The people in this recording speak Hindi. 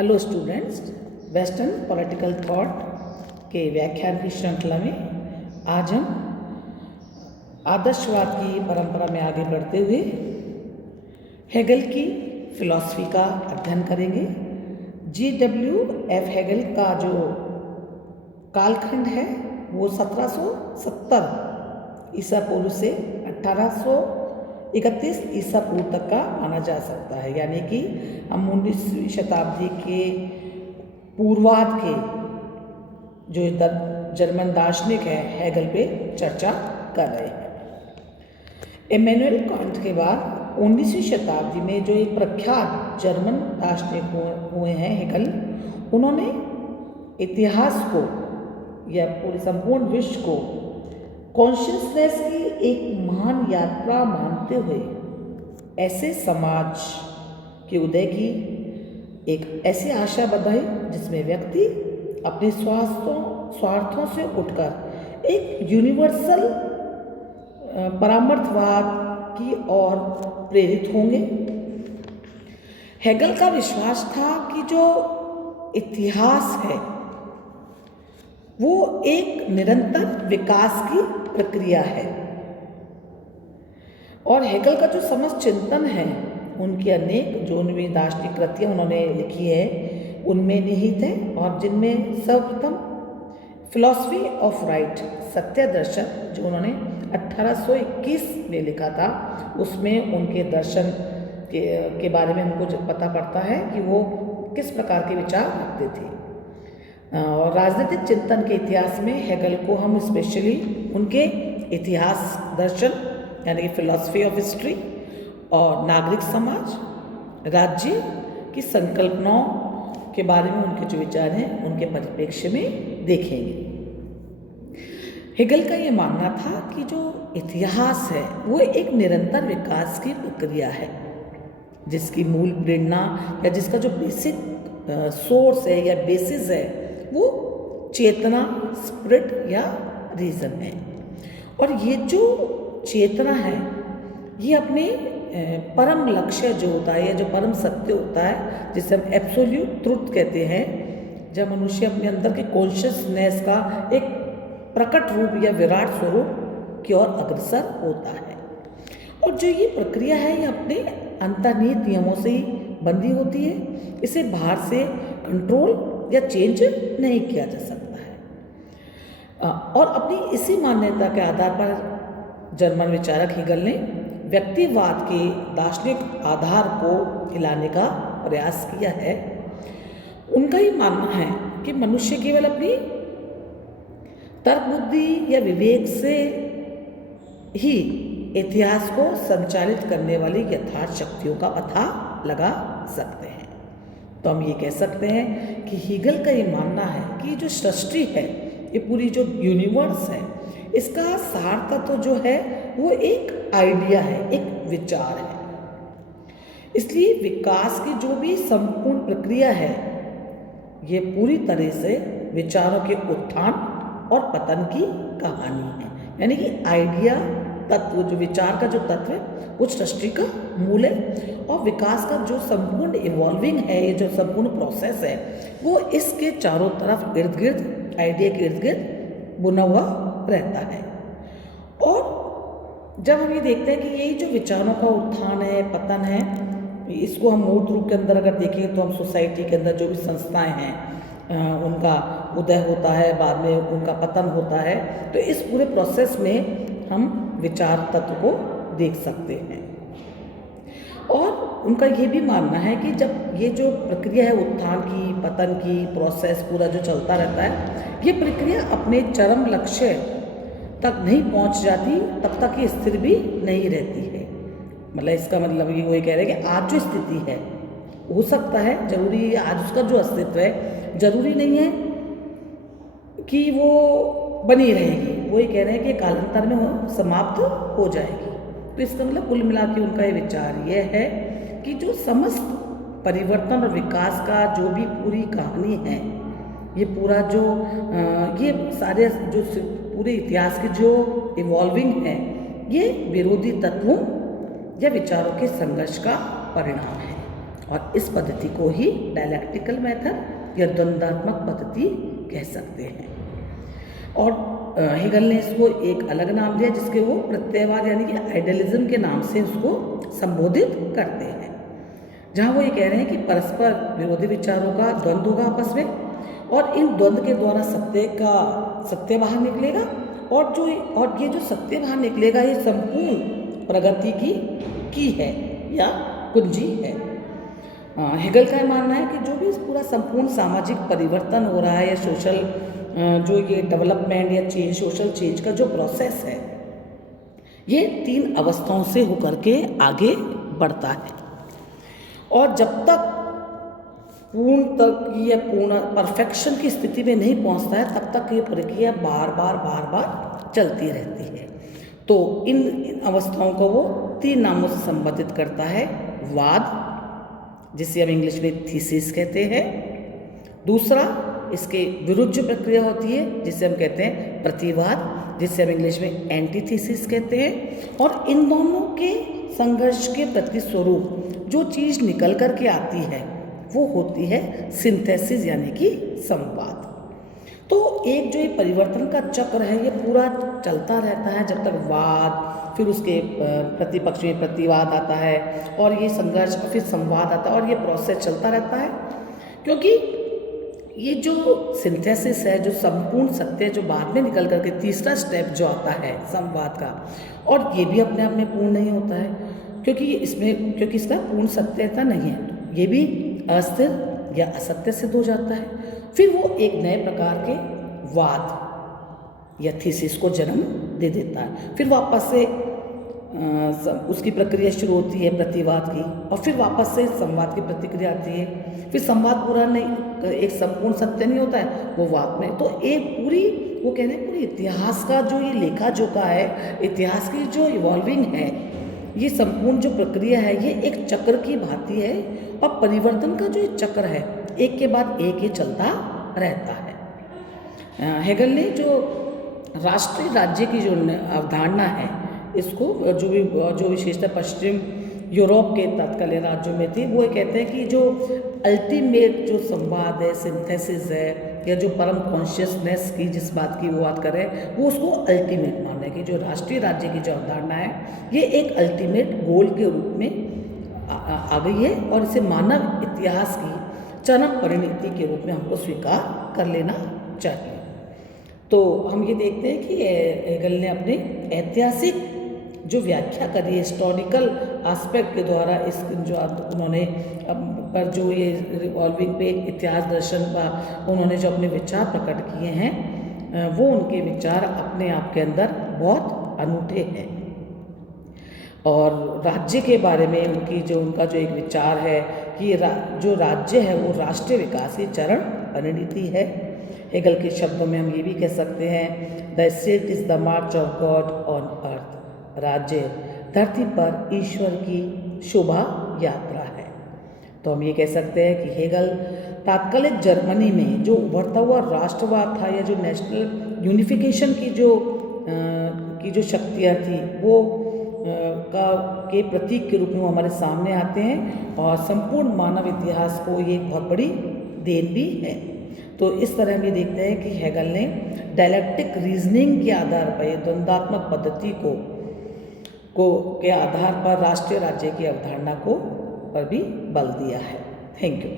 Hello students, western political thought के व्याख्यान की श्रृंखला में आज हम आदर्शवाद की परंपरा में आगे बढ़ते हुए हेगल की फिलॉसफी का अध्ययन करेंगे। G.W.F. हेगल का जो कालखंड है वो 1770 ईसा पूर्व से 1831 ईसा पूर्व तक का माना जा सकता है, यानी कि हम 19वीं शताब्दी के पूर्वार्ध के जो जर्मन दार्शनिक है हेगल पे चर्चा कर रहे हैं। इमैनुएल कांट के बाद 19वीं शताब्दी में जो एक प्रख्यात जर्मन दार्शनिक हुए हैं हेगल, उन्होंने इतिहास को या पूरे संपूर्ण विश्व को कॉन्शियसनेस की एक महान यात्रा मानते हुए ऐसे समाज के उदय की एक ऐसी आशा बधाई जिसमें व्यक्ति अपने स्वार्थों से उठकर एक यूनिवर्सल परामर्थवाद की ओर प्रेरित होंगे। हेगल का विश्वास था कि जो इतिहास है वो एक निरंतर विकास की प्रक्रिया है और हेगल का जो समस्त चिंतन है, उनकी अनेक जो उनमें दार्शनिक कृतियाँ उन्होंने लिखी है उनमें निहित है, और जिनमें सर्वप्रथम फिलॉसफी ऑफ राइट सत्य दर्शन जो उन्होंने 1821 में लिखा था, उसमें उनके दर्शन के बारे में हमको पता पड़ता है कि वो किस प्रकार के विचार रखते थे। और राजनीतिक चिंतन के इतिहास में हेगल को हम स्पेशली उनके इतिहास दर्शन यानी कि फिलॉसफी ऑफ हिस्ट्री और नागरिक समाज, राज्य की संकल्पनाओं के बारे में उनके जो विचार हैं उनके परिप्रेक्ष्य में देखेंगे। हेगल का ये मानना था कि जो इतिहास है वो एक निरंतर विकास की प्रक्रिया है, जिसकी मूल प्रेरणा या जिसका जो बेसिक सोर्स है या बेसिस है वो चेतना, स्पिरिट या रीजन है। और ये जो चेतना है ये अपने परम लक्ष्य जो होता है या जो परम सत्य होता है, जिसे हम एब्सोल्यूट ट्रुथ कहते हैं, जब मनुष्य अपने अंदर की कॉन्शियसनेस का एक प्रकट रूप या विराट स्वरूप की ओर अग्रसर होता है। और जो ये प्रक्रिया है ये अपने अंतर्निहित नियमों से ही बंधी होती है, इसे बाहर से कंट्रोल या चेंज नहीं किया जा सकता है। और अपनी इसी मान्यता के आधार पर जर्मन विचारक हेगल ने व्यक्तिवाद के दार्शनिक आधार को हिलाने का प्रयास किया है। उनका ये मानना है कि मनुष्य केवल अपनी तर्क बुद्धि या विवेक से ही इतिहास को संचालित करने वाली यथार्थ शक्तियों का पता लगा सकते हैं। तो हम ये कह सकते हैं कि हेगल का ये मानना है कि जो सृष्टि है, ये पूरी जो यूनिवर्स है, इसका सार तत्व जो है वो एक आइडिया है, एक विचार है। इसलिए विकास की जो भी संपूर्ण प्रक्रिया है ये पूरी तरह से विचारों के उत्थान और पतन की कहानी है। यानी कि आइडिया तत्व, जो विचार का जो तत्व है वो सृष्टि का मूल है, और विकास का जो संपूर्ण इवॉल्विंग है, ये जो संपूर्ण प्रोसेस है वो इसके चारों तरफ इर्द गिर्द, आइडिया के इर्द गिर्द बुना हुआ रहता है। और जब हम ये देखते हैं कि यही जो विचारों का उत्थान है, पतन है, इसको हम मूल रूप के अंदर अगर देखें तो हम सोसाइटी के अंदर जो भी संस्थाएं हैं उनका उदय होता है, बाद में उनका पतन होता है। तो इस पूरे प्रोसेस में हम विचार तत्व को देख सकते हैं। और उनका ये भी मानना है कि जब ये जो प्रक्रिया है उत्थान की, पतन की प्रोसेस पूरा जो चलता रहता है, ये प्रक्रिया अपने चरम लक्ष्य तक नहीं पहुंच जाती तब तक ये स्थिर भी नहीं रहती है। मतलब इसका मतलब ये वही कह रहे हैं कि आज जो स्थिति है हो सकता है, जरूरी आज उसका जो अस्तित्व है जरूरी नहीं है कि वो बनी रहेगी। वही कह रहे हैं कि कालांतर में वो समाप्त हो जाएगी। तो इसका मतलब कुल मिला के उनका ये विचार ये है कि जो समस्त परिवर्तन और विकास का जो भी पूरी कहानी है, ये पूरा जो ये सारे जो पूरे इतिहास की जो इवॉल्विंग है, ये विरोधी तत्वों या विचारों के संघर्ष का परिणाम है। और इस पद्धति को ही डायलैक्टिकल मेथड या द्वंद्वात्मक पद्धति कह सकते हैं। और हेगल ने इसको एक अलग नाम दिया जिसके वो प्रत्ययवाद यानी कि आइडियलिज्म के नाम से उसको संबोधित करते हैं, जहाँ वो ये कह रहे हैं कि परस्पर विरोधी विचारों का द्वंद्व होगा आपस में, और इन द्वंद्व के द्वारा सत्य बाहर निकलेगा, और ये जो सत्य बाहर निकलेगा ये संपूर्ण प्रगति की है या कुंजी है। हेगल का मानना है कि जो भी पूरा संपूर्ण सामाजिक परिवर्तन हो रहा है या सोशल जो ये डेवलपमेंट या चेंज, सोशल चेंज का जो प्रोसेस है, ये 3 अवस्थाओं से होकर के आगे बढ़ता है, और जब तक पूर्ण परफेक्शन की स्थिति में नहीं पहुंचता है तब तक ये प्रक्रिया बार बार चलती रहती है। तो इन अवस्थाओं को वो 3 नामों से संबोधित करता है। वाद, जिसे हम इंग्लिश में थीसिस कहते हैं। दूसरा, इसके विरुद्ध जो प्रक्रिया होती है जिसे हम कहते हैं प्रतिवाद, जिसे हम इंग्लिश में एंटीथीसिस कहते हैं। और इन दोनों के संघर्ष के प्रतिस्वरूप जो चीज़ निकल कर के आती है वो होती है सिंथेसिस यानी कि संवाद। तो एक जो ये परिवर्तन का चक्र है ये पूरा चलता रहता है जब तक वाद, फिर उसके प्रतिपक्ष में प्रतिवाद आता है, और ये संघर्ष, फिर संवाद आता है, और ये प्रोसेस चलता रहता है। क्योंकि ये जो सिंथेसिस है, जो संपूर्ण सत्य जो बाद में निकल करके तीसरा स्टेप जो आता है संवाद का, और ये भी अपने आप में पूर्ण नहीं होता है, क्योंकि इसका पूर्ण सत्यता नहीं है, ये भी अस्थिर या असत्य सिद्ध हो जाता है। फिर वो एक नए प्रकार के वाद या थीसिस को जन्म दे देता है। फिर वापस से उसकी प्रक्रिया शुरू होती है प्रतिवाद की, और फिर वापस से संवाद की प्रतिक्रिया आती है। फिर संवाद पूरा नहीं, एक संपूर्ण सत्य नहीं होता है वो वाद में। तो एक पूरी, वो कह रहे हैं पूरी इतिहास का जो ये लेखा जोखा है, इतिहास की जो इवॉल्विंग है, ये संपूर्ण जो प्रक्रिया है ये एक चक्र की भांति है, और परिवर्तन का जो चक्र है एक के बाद एक ये चलता रहता है। हेगल ने जो राष्ट्रीय राज्य की जो अवधारणा है, इसको जो विशेषता पश्चिम यूरोप के तत्कालीन राज्यों में थी, वो ये कहते हैं कि जो अल्टीमेट जो संवाद है, सिंथेसिस है, या जो परम कॉन्शियसनेस की जिस बात की वो बात करें, वो उसको अल्टीमेट मानना है कि जो राष्ट्रीय राज्य की जो अवधारणा है ये एक अल्टीमेट गोल के रूप में आ गई है, और इसे मानव इतिहास की चरम परिणति के रूप में हमको स्वीकार कर लेना चाहिए। तो हम ये देखते हैं कि हेगल ने अपने ऐतिहासिक जो व्याख्या करी है, हिस्टोरिकल एस्पेक्ट के द्वारा, इस जो उन्होंने पर जो ये रिवॉल्विंग पे इतिहास दर्शन का उन्होंने जो अपने विचार प्रकट किए हैं, वो उनके विचार अपने आप के अंदर बहुत अनूठे हैं। और राज्य के बारे में उनका जो एक विचार है कि जो राज्य है वो राष्ट्रीय विकास की चरण परिणति है। हेगल के शब्दों में हम ये भी कह सकते हैं, the state is the March of God on earth. राज्य धरती पर ईश्वर की शोभा यात्रा है। तो हम ये कह सकते हैं कि हेगल तात्कालिक जर्मनी में जो उभरता हुआ राष्ट्रवाद था, या जो नेशनल यूनिफिकेशन की जो शक्तियाँ थी, वो के प्रतीक के रूप में वो हमारे सामने आते हैं, और संपूर्ण मानव इतिहास को ये एक बहुत बड़ी देन भी है। तो इस तरह हम ये देखते हैं कि हेगल ने डायलेक्टिक रीजनिंग के आधार पर, द्वंद्वात्मक पद्धति के आधार पर राष्ट्रीय राज्य की अवधारणा को पर भी बल दिया है। Thank you.